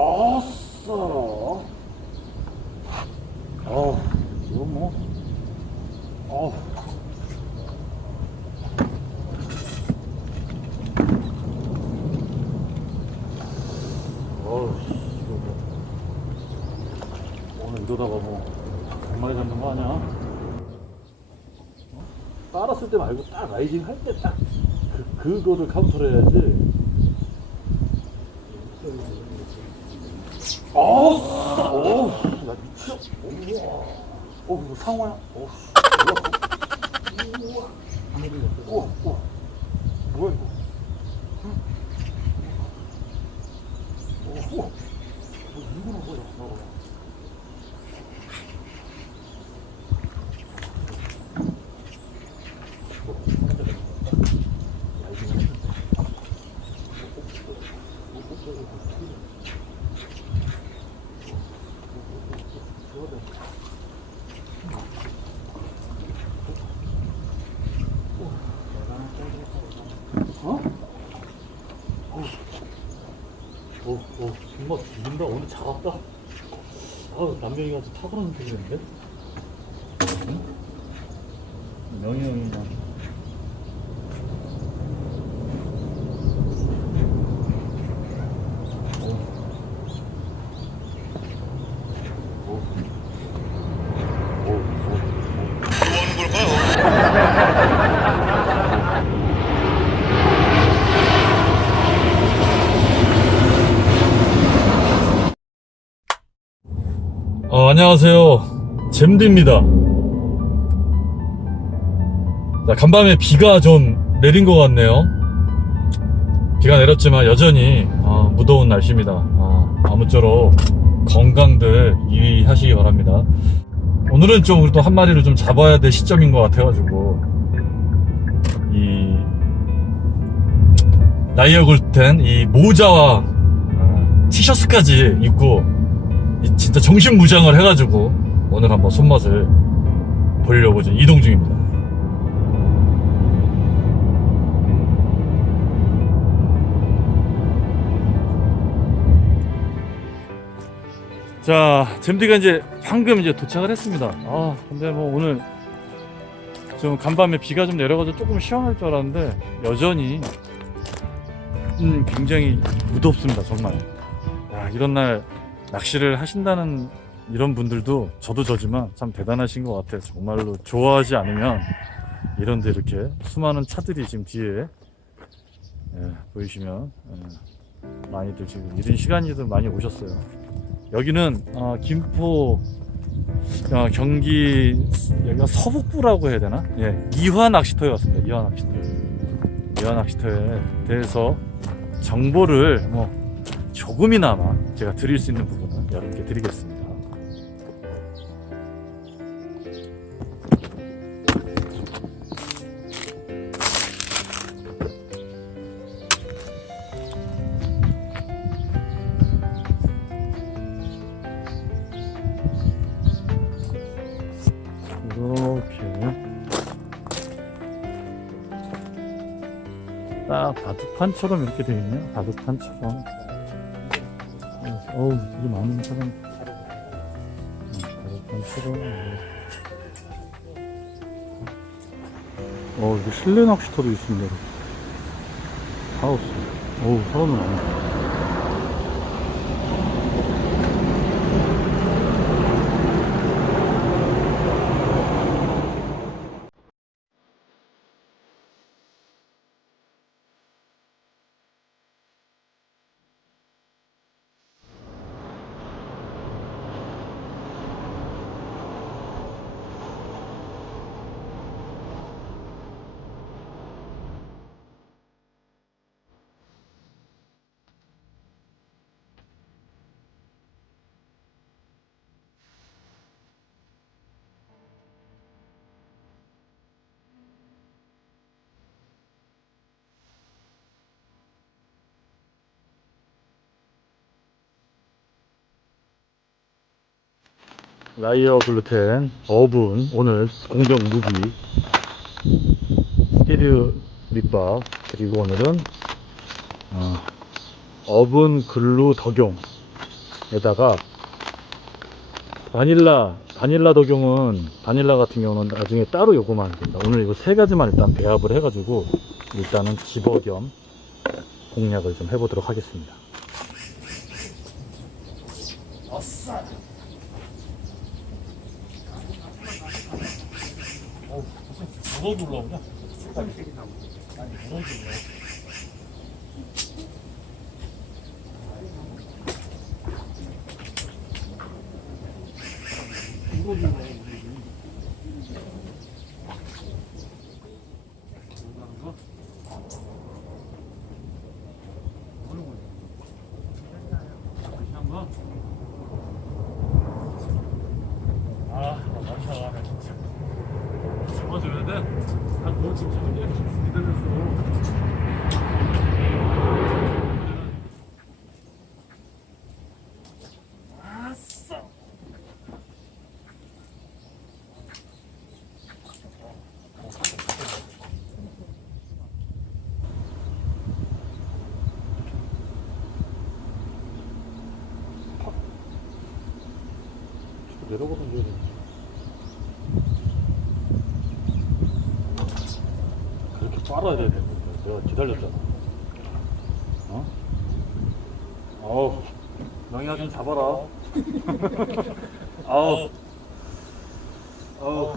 아싸. 어, 이거 뭐. 어. 이거 뭐. 오늘 이러다가 뭐, 정말 잡는 거 아니야? 어? 따랐을 때 말고 딱 라이징 할 때 딱, 그, 그거를 카운터를 해야지. 어우, 나 미쳐. 우와. 어, 이거 상어야? 어우, 우와. 우와, 우와. 뭐야, 이거? 응? 어, 우와. 뭐, 이거는 뭐야? 어. 이거 혼자 되는 거야. 라이딩 했는데. 어? 어, 어, 정말 죽인다. 오늘 작았다. 남명이가 아주 탁월한? 응? 명이 형이랑. 어, 안녕하세요. 잼디입니다. 자, 간밤에 비가 좀 내린 것 같네요. 비가 내렸지만 여전히 아, 무더운 날씨입니다. 아, 아무쪼록 건강들 유의하시기 바랍니다. 오늘은 좀 우리 또 한 마리를 좀 잡아야 될 시점인 것 같아가지고 이 나이어 골텐 이 모자와 아, 티셔츠까지 입고 이 진짜 정신 무장을 해가지고 오늘 한번 손맛을 보려고 지금 이동 중입니다. 자, 잼디가 이제 방금 이제 도착을 했습니다. 아, 근데 뭐 오늘 좀 간밤에 비가 좀 내려가지고 조금 시원할 줄 알았는데 여전히 음, 굉장히 무덥습니다, 정말. 야, 이런 날 낚시를 하신다는 이런 분들도 저도 저지만 참 대단하신 것 같아요. 정말로 좋아하지 않으면 이런데 이렇게 수많은 차들이 지금 뒤에 예, 보이시면 예, 많이들 지금 이른 시간이들 많이 오셨어요. 여기는 어, 김포 어, 경기 여기가 서북부라고 해야 되나? 예, 이화 낚시터에 왔습니다. 이화 낚시터. 이화 낚시터에 대해서 정보를 뭐 조금이나마 제가 드릴 수 있는 부분은 여러분께 드리겠습니다. 딱 바둑판처럼 이렇게 되어 있네요. 바둑판처럼. 어우, 되게 많은 사람. 음, 바둑판처럼. 어, 이게 실내 낚시터도 있습니다. 하우스. 어우, 사람이 많네. 라이어 글루텐 어분 오늘 공병 무기 스티르 밑밥 그리고 오늘은 어, 어분 글루 덕용 바닐라에다가 바닐라 바닐라 독용은 바닐라 같은 경우는 나중에 따로 요구만 된다. 오늘 이거 세 가지만 일단 배합을 해가지고 일단은 집어 겸 공략을 좀 해보도록 하겠습니다. 아싸! 무더기 올라오냐? 아니, 무더기 올라오. 아, 빨아야 되는데 내가 기다렸잖아. 어? 어우 명이야 좀 잡아라. 아우. 아우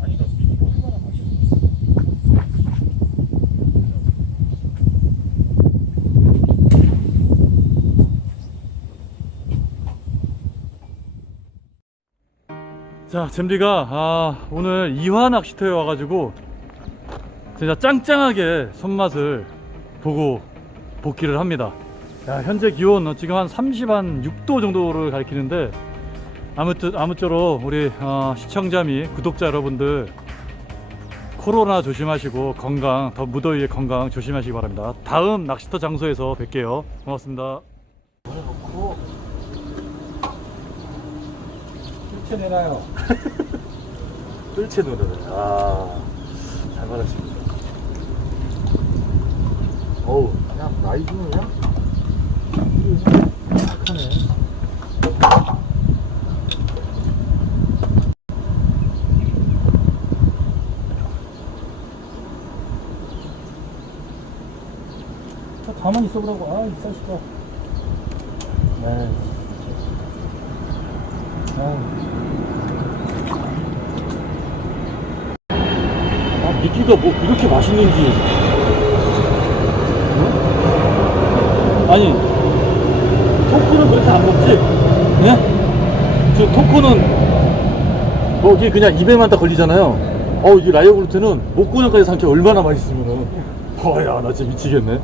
아니 나 미니 얼마나 맛있어 자, 잼디가 아, 오늘 이화 낚시터에 와가지고 진짜 짱짱하게 손맛을 보고 복귀를 합니다. 야, 현재 기온 어, 지금 한 30, 한 6도 정도를 가리키는데 아무튼 아무쪼록 우리 어, 시청자 및 구독자 여러분들 코로나 조심하시고 건강 더 무더위에 건강 조심하시기 바랍니다. 다음 낚시터 장소에서 뵐게요. 고맙습니다. 내놔요. 뜰채 노래를 아, 잘 받았습니다. 어우, 그냥 나이 주는 그냥 착하네. 가만히 있어보라고. 아, 이 자식아. 네. 아, 미끼가 뭐 그렇게 맛있는지. 응? 아니, 토크는 그렇게 안 먹지? 네? 저 토크는 뭐 이게 그냥 입에만 딱 걸리잖아요. 어, 이게 라이어 글루텐은 목구멍까지 삼켜 얼마나 맛있으면은. 어야, 나 진짜 미치겠네.